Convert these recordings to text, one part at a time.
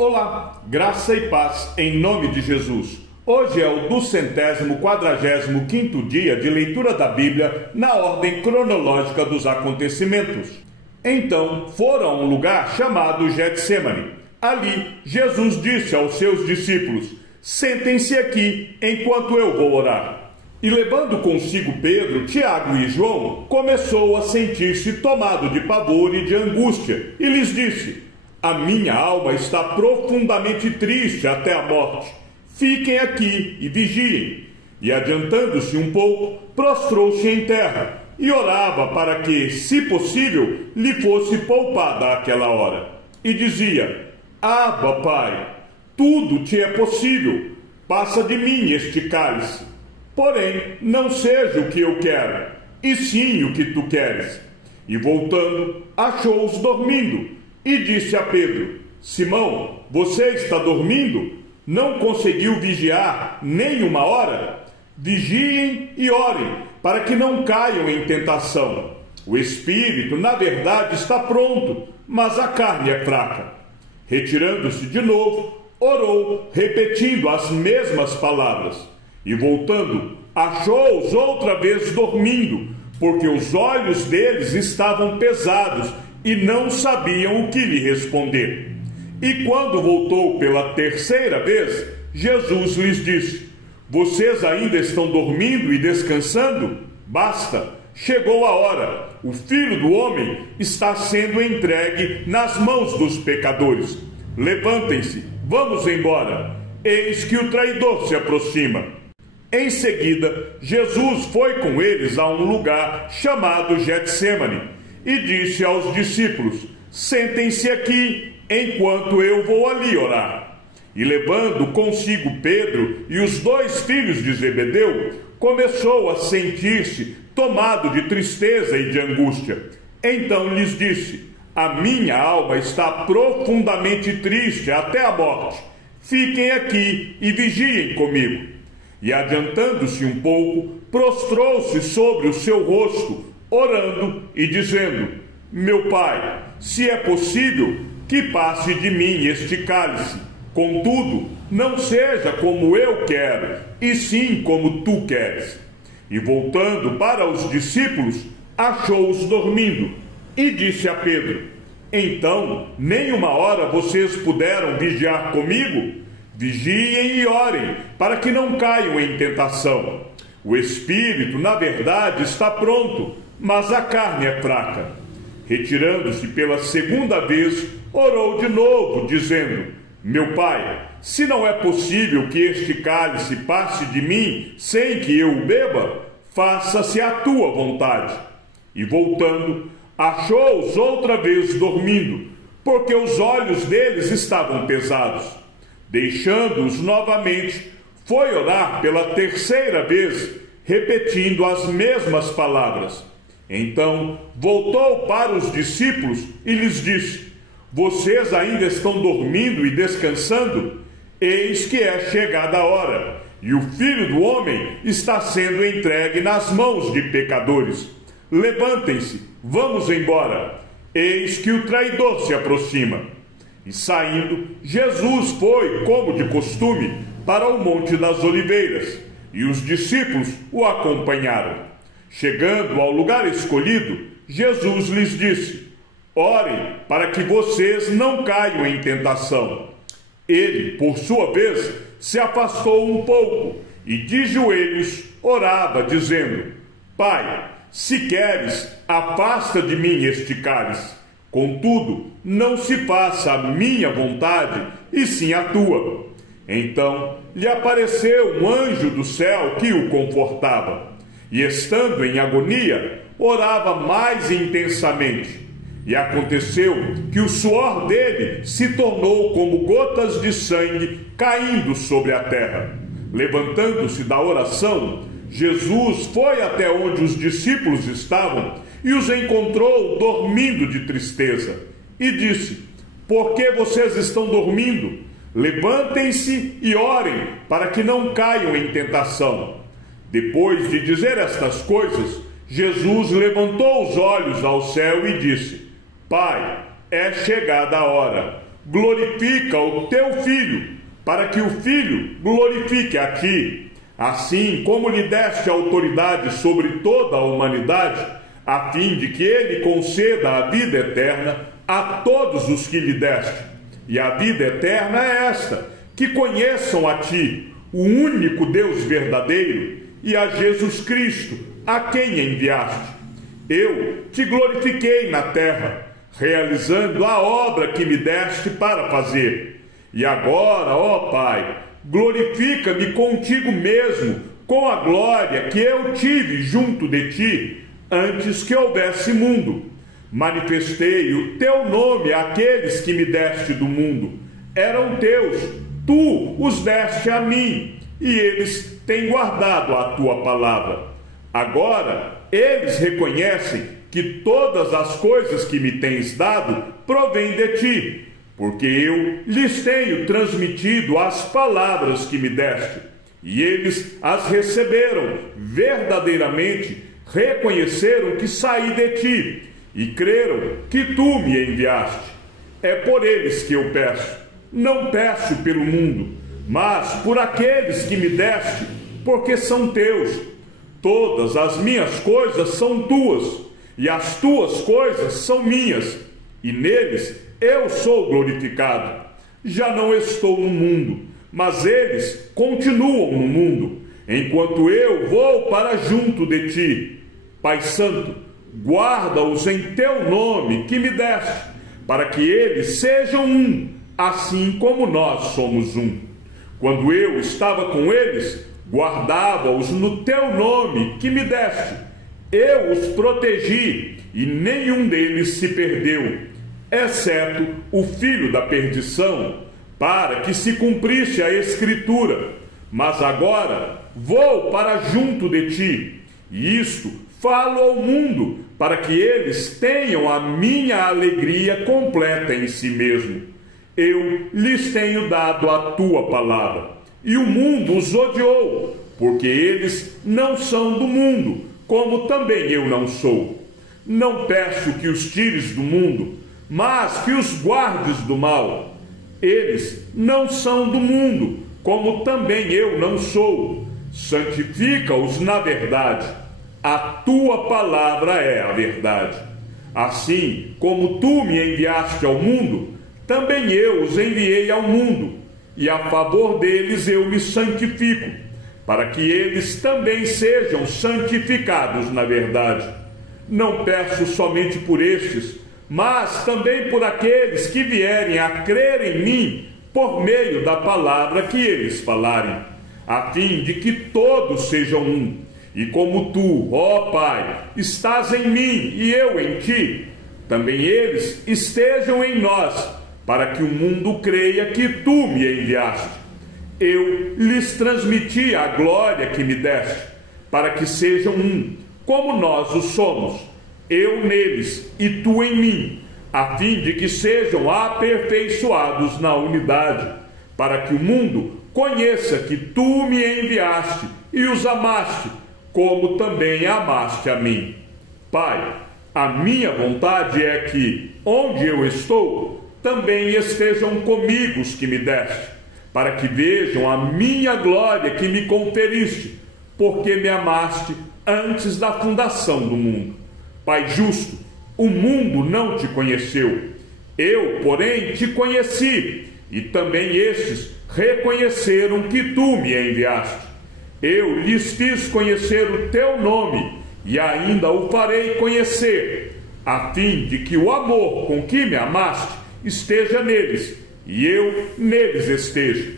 Olá, graça e paz em nome de Jesus. Hoje é o 245º dia de leitura da Bíblia na ordem cronológica dos acontecimentos. Então foram a um lugar chamado Getsêmani. Ali Jesus disse aos seus discípulos: sentem-se aqui enquanto eu vou orar. E levando consigo Pedro, Tiago e João, começou a sentir-se tomado de pavor e de angústia, e lhes disse: a minha alma está profundamente triste até a morte. Fiquem aqui e vigiem. E adiantando-se um pouco, prostrou-se em terra e orava para que, se possível, lhe fosse poupada aquela hora. E dizia: Abba, Pai, tudo te é possível. Passa de mim este cálice. Porém, não seja o que eu quero, e sim o que tu queres. E voltando, achou-os dormindo. E disse a Pedro: Simão, você está dormindo? Não conseguiu vigiar nem uma hora? Vigiem e orem, para que não caiam em tentação. O espírito, na verdade, está pronto, mas a carne é fraca. Retirando-se de novo, orou, repetindo as mesmas palavras. E voltando, achou-os outra vez dormindo, porque os olhos deles estavam pesados e não sabiam o que lhe responder. E quando voltou pela terceira vez, Jesus lhes disse: vocês ainda estão dormindo e descansando? Basta, chegou a hora. O Filho do Homem está sendo entregue nas mãos dos pecadores. Levantem-se, vamos embora. Eis que o traidor se aproxima. Em seguida, Jesus foi com eles a um lugar chamado Getsêmani e disse aos discípulos: sentem-se aqui enquanto eu vou ali orar. E levando consigo Pedro e os dois filhos de Zebedeu, começou a sentir-se tomado de tristeza e de angústia. Então lhes disse: a minha alma está profundamente triste até a morte. Fiquem aqui e vigiem comigo. E adiantando-se um pouco, prostrou-se sobre o seu rosto, orando e dizendo: meu Pai, se é possível, que passe de mim este cálice. Contudo, não seja como eu quero, e sim como tu queres. E voltando para os discípulos, achou-os dormindo, e disse a Pedro: então, nem uma hora vocês puderam vigiar comigo? Vigiem e orem, para que não caiam em tentação. O espírito, na verdade, está pronto, mas a carne é fraca. Retirando-se pela segunda vez, orou de novo, dizendo: meu Pai, se não é possível que este cálice passe de mim sem que eu o beba, faça-se a tua vontade. E voltando, achou-os outra vez dormindo, porque os olhos deles estavam pesados. Deixando-os novamente, foi orar pela terceira vez, repetindo as mesmas palavras. Então voltou para os discípulos e lhes disse: vocês ainda estão dormindo e descansando? Eis que é chegada a hora, e o Filho do Homem está sendo entregue nas mãos de pecadores. Levantem-se, vamos embora. Eis que o traidor se aproxima. E saindo, Jesus foi, como de costume, para o Monte das Oliveiras, e os discípulos o acompanharam. Chegando ao lugar escolhido, Jesus lhes disse: orem para que vocês não caiam em tentação. Ele, por sua vez, se afastou um pouco e de joelhos orava, dizendo: Pai, se queres, afasta de mim este cálice. Contudo, não se faça a minha vontade, e sim a tua. Então lhe apareceu um anjo do céu que o confortava. E estando em agonia, orava mais intensamente. E aconteceu que o suor dele se tornou como gotas de sangue caindo sobre a terra. Levantando-se da oração, Jesus foi até onde os discípulos estavam e os encontrou dormindo de tristeza. E disse: por que vocês estão dormindo? Levantem-se e orem, para que não caiam em tentação. Depois de dizer estas coisas, Jesus levantou os olhos ao céu e disse: Pai, é chegada a hora. glorifica o teu Filho, para que o Filho glorifique a ti, assim como lhe deste autoridade sobre toda a humanidade, a fim de que ele conceda a vida eterna a todos os que lhe deste. E a vida eterna é esta, que conheçam a ti, o único Deus verdadeiro, e a Jesus Cristo, a quem enviaste. Eu te glorifiquei na terra, realizando a obra que me deste para fazer. E agora, ó Pai, glorifica-me contigo mesmo, com a glória que eu tive junto de ti, antes que houvesse mundo. Manifestei o teu nome àqueles que me deste do mundo. Eram teus, tu os deste a mim, e eles têm guardado a tua palavra. Agora eles reconhecem que todas as coisas que me tens dado provêm de ti, porque eu lhes tenho transmitido as palavras que me deste, e eles as receberam verdadeiramente, reconheceram que saí de ti, e creram que tu me enviaste. É por eles que eu peço, não peço pelo mundo, mas por aqueles que me deste, porque são teus. Todas as minhas coisas são tuas, e as tuas coisas são minhas, e neles eu sou glorificado. Já não estou no mundo, mas eles continuam no mundo, enquanto eu vou para junto de ti. Pai Santo, guarda-os em teu nome que me deste, para que eles sejam um, assim como nós somos um. Quando eu estava com eles, guardava-os no teu nome que me deste. Eu os protegi, e nenhum deles se perdeu, exceto o filho da perdição, para que se cumprisse a Escritura. Mas agora vou para junto de ti, e isto falo ao mundo, para que eles tenham a minha alegria completa em si mesmo. Eu lhes tenho dado a tua palavra, e o mundo os odiou, porque eles não são do mundo, como também eu não sou. Não peço que os tires do mundo, mas que os guardes do mal. Eles não são do mundo, como também eu não sou. Santifica-os na verdade. A tua palavra é a verdade. Assim como tu me enviaste ao mundo, também eu os enviei ao mundo, e a favor deles eu me santifico, para que eles também sejam santificados na verdade. Não peço somente por estes, mas também por aqueles que vierem a crer em mim por meio da palavra que eles falarem, a fim de que todos sejam um. E como tu, ó Pai, estás em mim e eu em ti, também eles estejam em nós, para que o mundo creia que tu me enviaste. Eu lhes transmiti a glória que me deste, para que sejam um, como nós o somos, eu neles e tu em mim, a fim de que sejam aperfeiçoados na unidade, para que o mundo conheça que tu me enviaste e os amaste, como também amaste a mim. Pai, a minha vontade é que, onde eu estou, também estejam comigo os que me deste, para que vejam a minha glória que me conferiste, porque me amaste antes da fundação do mundo. Pai justo, o mundo não te conheceu, eu, porém, te conheci, e também estes reconheceram que tu me enviaste. Eu lhes fiz conhecer o teu nome, e ainda o farei conhecer, a fim de que o amor com que me amaste esteja neles, e eu neles esteja.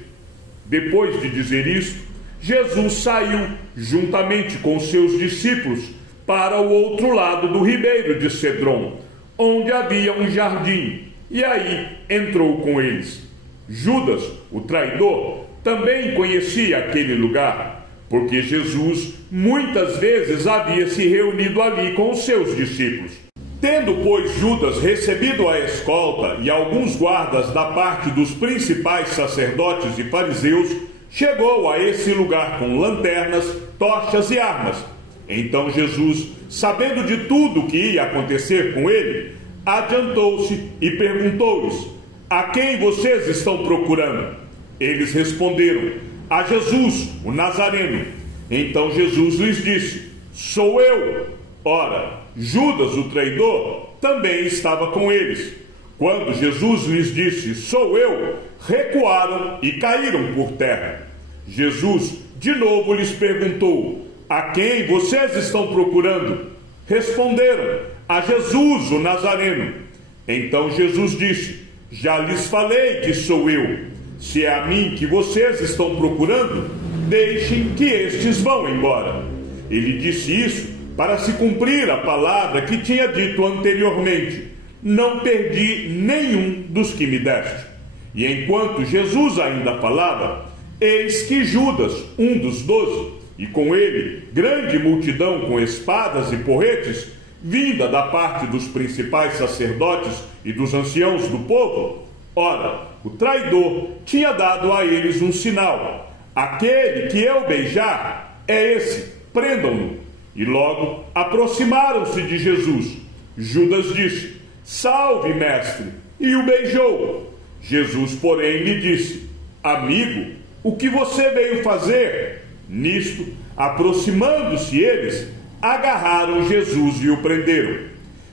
Depois de dizer isto, Jesus saiu, juntamente com seus discípulos, para o outro lado do ribeiro de Cedron, onde havia um jardim, e aí entrou com eles. Judas, o traidor, também conhecia aquele lugar, porque Jesus muitas vezes havia se reunido ali com os seus discípulos. Tendo, pois, Judas recebido a escolta e alguns guardas da parte dos principais sacerdotes e fariseus, chegou a esse lugar com lanternas, tochas e armas. Então Jesus, sabendo de tudo o que ia acontecer com ele, adiantou-se e perguntou-lhes: a quem vocês estão procurando? Eles responderam: a Jesus, o Nazareno. Então Jesus lhes disse: sou eu. Ora, Judas, o traidor, também estava com eles. Quando Jesus lhes disse: sou eu, recuaram e caíram por terra. Jesus de novo lhes perguntou: a quem vocês estão procurando? Responderam: a Jesus, o Nazareno. Então Jesus disse: já lhes falei que sou eu. Se é a mim que vocês estão procurando, deixem que estes vão embora. Ele disse isso para se cumprir a palavra que tinha dito anteriormente: não perdi nenhum dos que me deste. E enquanto Jesus ainda falava, eis que Judas, um dos 12, e com ele grande multidão com espadas e porretes, vinda da parte dos principais sacerdotes e dos anciãos do povo, ora, o traidor tinha dado a eles um sinal: aquele que eu beijar é esse, prendam-no. E logo aproximaram-se de Jesus. Judas disse: salve, mestre, e o beijou. Jesus, porém, lhe disse: amigo, o que você veio fazer? Nisto, aproximando-se eles, agarraram Jesus e o prenderam.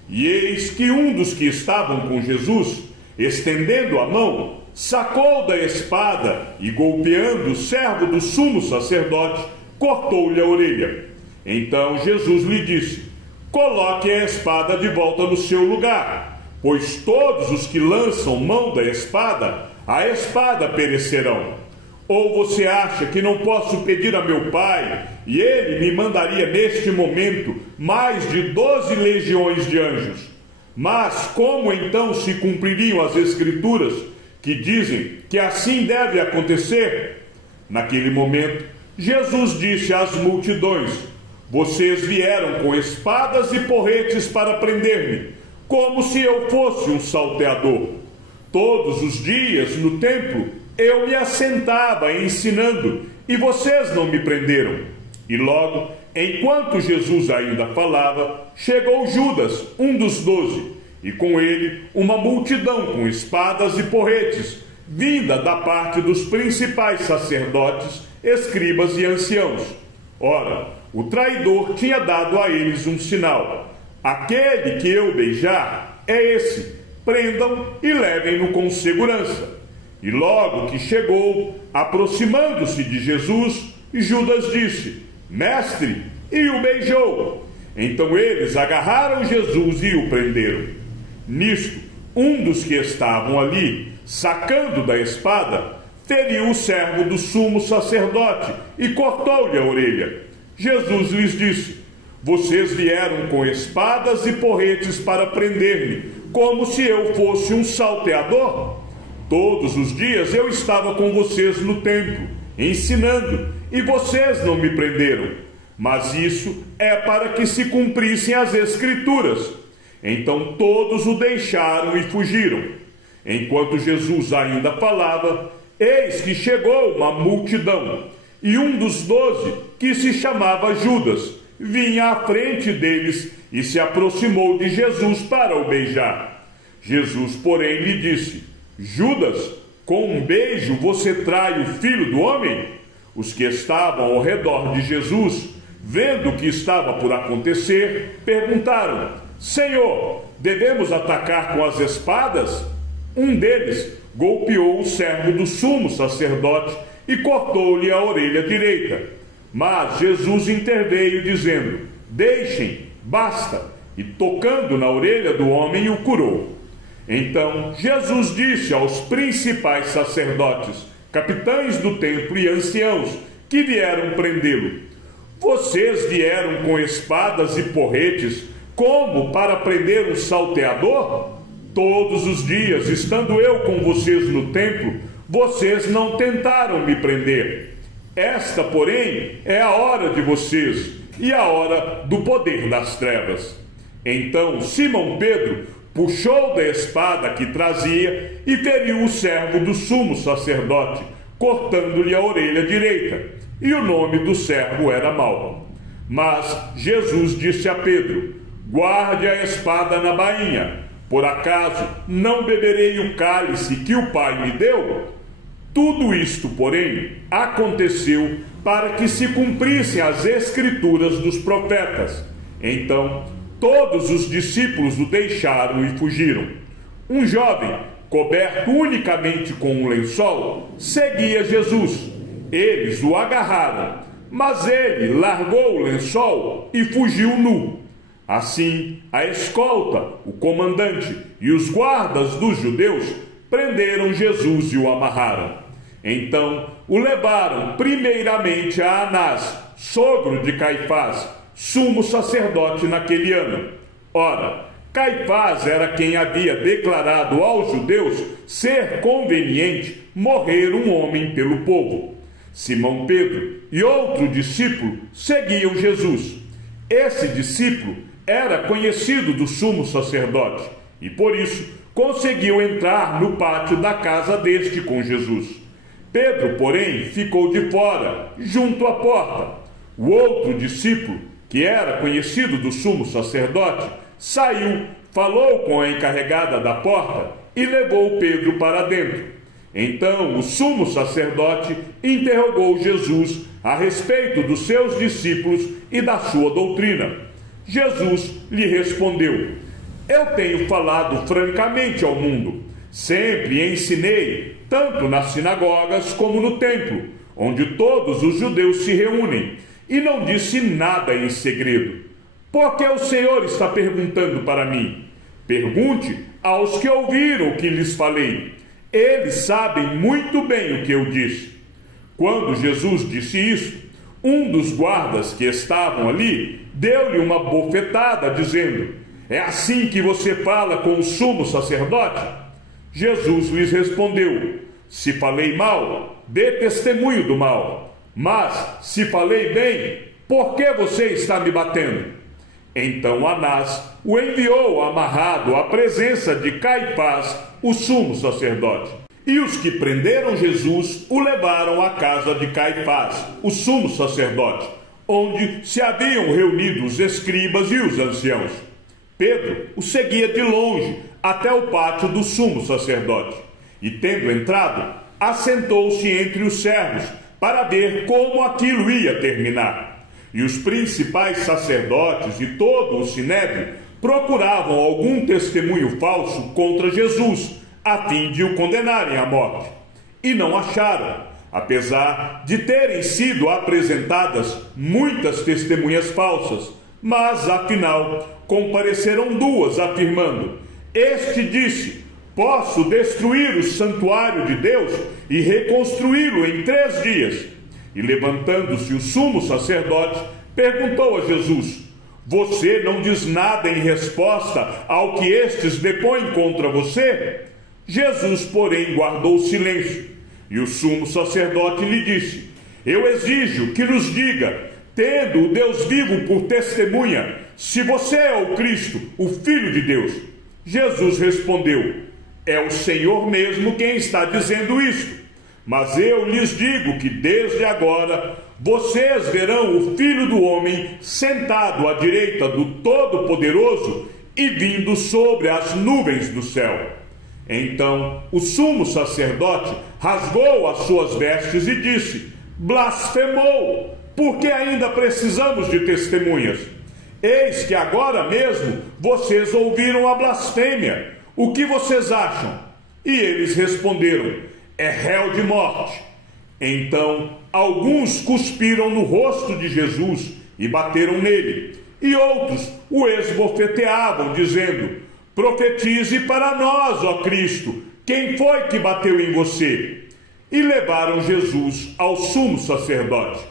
E eis que um dos que estavam com Jesus, estendendo a mão, sacou da espada e, golpeando o servo do sumo sacerdote, cortou-lhe a orelha. Então Jesus lhe disse: coloque a espada de volta no seu lugar, pois todos os que lançam mão da espada, a espada perecerão. Ou você acha que não posso pedir a meu Pai, e ele me mandaria neste momento mais de 12 legiões de anjos? Mas como então se cumpririam as Escrituras, que dizem que assim deve acontecer? Naquele momento, Jesus disse às multidões: vocês vieram com espadas e porretes para prender-me, como se eu fosse um salteador. Todos os dias no templo eu me assentava ensinando, e vocês não me prenderam. E logo, enquanto Jesus ainda falava, chegou Judas, um dos 12, e com ele uma multidão com espadas e porretes, vinda da parte dos principais sacerdotes, escribas e anciãos. Ora, o traidor tinha dado a eles um sinal: aquele que eu beijar é esse, prendam e levem-no com segurança. E logo que chegou, aproximando-se de Jesus, Judas disse: mestre, e o beijou. Então eles agarraram Jesus e o prenderam. Nisto, um dos que estavam ali, sacando da espada, feriu o servo do sumo sacerdote e cortou-lhe a orelha. Jesus lhes disse: vocês vieram com espadas e porretes para prender-me, como se eu fosse um salteador? Todos os dias eu estava com vocês no templo, ensinando, e vocês não me prenderam. Mas isso é para que se cumprissem as Escrituras. Então todos o deixaram e fugiram. Enquanto Jesus ainda falava, eis que chegou uma multidão, e um dos 12, que se chamava Judas, vinha à frente deles e se aproximou de Jesus para o beijar. Jesus, porém, lhe disse: Judas, com um beijo você trai o Filho do Homem? Os que estavam ao redor de Jesus, vendo o que estava por acontecer, perguntaram: Senhor, devemos atacar com as espadas? Um deles golpeou o servo do sumo sacerdote e cortou-lhe a orelha direita. Mas Jesus interveio, dizendo: Deixem, basta. E tocando na orelha do homem, o curou. Então Jesus disse aos principais sacerdotes, capitães do templo e anciãos que vieram prendê-lo: Vocês vieram com espadas e porretes como para prender um salteador? Todos os dias, estando eu com vocês no templo, vocês não tentaram me prender. Esta, porém, é a hora de vocês e a hora do poder das trevas. Então Simão Pedro puxou da espada que trazia e feriu o servo do sumo sacerdote, cortando-lhe a orelha direita. E o nome do servo era Malco. Mas Jesus disse a Pedro: Guarde a espada na bainha, Por acaso não beberei o cálice que o Pai me deu? Tudo isto, porém, aconteceu para que se cumprissem as escrituras dos profetas. Então, todos os discípulos o deixaram e fugiram. Um jovem, coberto unicamente com um lençol, seguia Jesus. Eles o agarraram, mas ele largou o lençol e fugiu nu. Assim, a escolta, o comandante e os guardas dos judeus prenderam Jesus e o amarraram. Então, o levaram primeiramente a Anás, sogro de Caifás, sumo sacerdote naquele ano. Ora, Caifás era quem havia declarado aos judeus ser conveniente morrer um homem pelo povo. Simão Pedro e outro discípulo seguiam Jesus. Esse discípulo era conhecido do sumo sacerdote e, por isso, conseguiu entrar no pátio da casa deste com Jesus. Pedro, porém, ficou de fora, junto à porta. O outro discípulo, que era conhecido do sumo sacerdote, saiu, falou com a encarregada da porta e levou Pedro para dentro. Então o sumo sacerdote interrogou Jesus a respeito dos seus discípulos e da sua doutrina. Jesus lhe respondeu: eu tenho falado francamente ao mundo. Sempre ensinei, tanto nas sinagogas como no templo, onde todos os judeus se reúnem, e não disse nada em segredo. Por que o Senhor está perguntando para mim? Pergunte aos que ouviram o que lhes falei. Eles sabem muito bem o que eu disse. Quando Jesus disse isso, um dos guardas que estavam ali deu-lhe uma bofetada, dizendo: é assim que você fala com o sumo sacerdote? Jesus lhes respondeu: se falei mal, dê testemunho do mal. Mas, se falei bem, por que você está me batendo? Então Anás o enviou amarrado à presença de Caifás, o sumo sacerdote. E os que prenderam Jesus o levaram à casa de Caifás, o sumo sacerdote, onde se haviam reunido os escribas e os anciãos. Pedro o seguia de longe até o pátio do sumo sacerdote, e tendo entrado, assentou-se entre os servos para ver como aquilo ia terminar. E os principais sacerdotes e todo o sinédrio procuravam algum testemunho falso contra Jesus, a fim de o condenarem à morte. E não acharam, apesar de terem sido apresentadas muitas testemunhas falsas. Mas, afinal, compareceram duas, afirmando: este disse: posso destruir o santuário de Deus e reconstruí-lo em 3 dias. E levantando-se o sumo sacerdote, perguntou a Jesus: você não diz nada em resposta ao que estes depõem contra você? Jesus, porém, guardou silêncio. E o sumo sacerdote lhe disse: eu exijo que nos diga, tendo o Deus vivo por testemunha, se você é o Cristo, o Filho de Deus. Jesus respondeu: é o Senhor mesmo quem está dizendo isto. Mas eu lhes digo que desde agora vocês verão o Filho do Homem sentado à direita do Todo-Poderoso e vindo sobre as nuvens do céu. Então o sumo sacerdote rasgou as suas vestes e disse: blasfemou, porque ainda precisamos de testemunhas. Eis que agora mesmo vocês ouviram a blasfêmia. O que vocês acham? E eles responderam: é réu de morte. Então alguns cuspiram no rosto de Jesus e bateram nele, e outros o esbofeteavam, dizendo: profetize para nós, ó Cristo, quem foi que bateu em você? E levaram Jesus ao sumo sacerdote.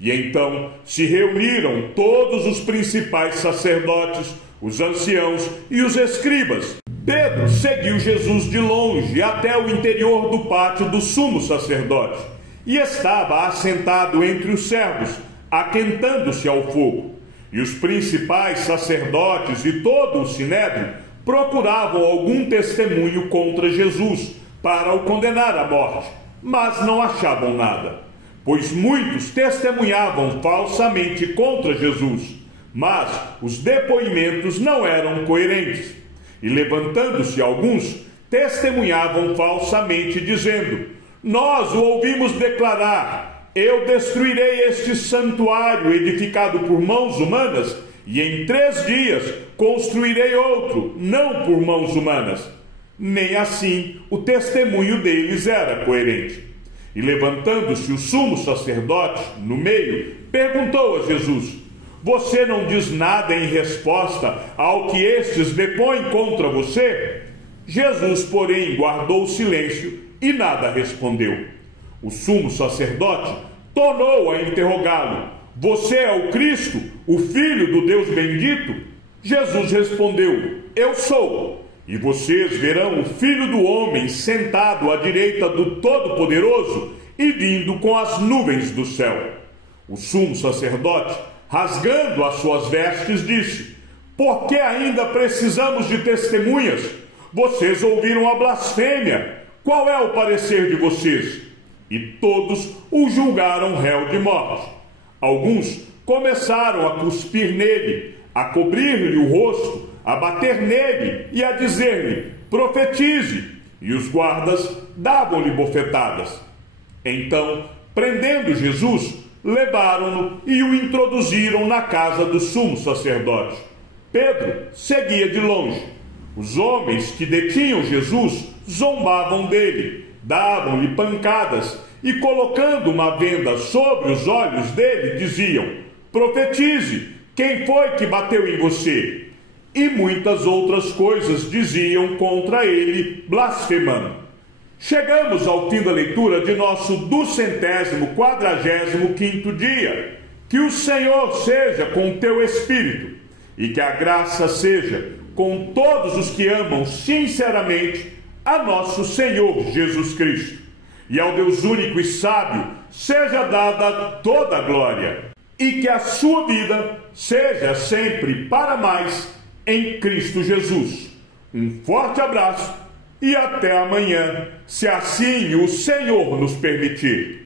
E então se reuniram todos os principais sacerdotes, os anciãos e os escribas. Pedro seguiu Jesus de longe até o interior do pátio do sumo sacerdote, e estava assentado entre os servos, aquentando-se ao fogo. E os principais sacerdotes e todo o sinédrio procuravam algum testemunho contra Jesus, para o condenar à morte, mas não achavam nada, pois muitos testemunhavam falsamente contra Jesus, mas os depoimentos não eram coerentes. E levantando-se alguns, testemunhavam falsamente, dizendo: nós o ouvimos declarar: eu destruirei este santuário edificado por mãos humanas, e em 3 dias construirei outro, não por mãos humanas. Nem assim o testemunho deles era coerente. E levantando-se o sumo sacerdote, no meio, perguntou a Jesus: você não diz nada em resposta ao que estes depõem contra você? Jesus, porém, guardou silêncio e nada respondeu. O sumo sacerdote tornou a interrogá-lo: você é o Cristo, o Filho do Deus bendito? Jesus respondeu: eu sou. E vocês verão o Filho do Homem sentado à direita do Todo-Poderoso e vindo com as nuvens do céu. O sumo sacerdote, rasgando as suas vestes, disse: por que ainda precisamos de testemunhas? Vocês ouviram a blasfêmia. Qual é o parecer de vocês? E todos o julgaram réu de morte. Alguns começaram a cuspir nele, a cobrir-lhe o rosto, a bater nele e a dizer-lhe: profetize. E os guardas davam-lhe bofetadas. Então, prendendo Jesus, levaram-no e o introduziram na casa do sumo sacerdote. Pedro seguia de longe. Os homens que detinham Jesus zombavam dele, davam-lhe pancadas e, colocando uma venda sobre os olhos dele, diziam: profetize, quem foi que bateu em você? E muitas outras coisas diziam contra ele, blasfemando. Chegamos ao fim da leitura de nosso 245º dia. Que o Senhor seja com o teu espírito e que a graça seja com todos os que amam sinceramente a nosso Senhor Jesus Cristo. E ao Deus único e sábio seja dada toda a glória, e que a sua vida seja sempre para mais em Cristo Jesus. Um forte abraço e até amanhã, se assim o Senhor nos permitir.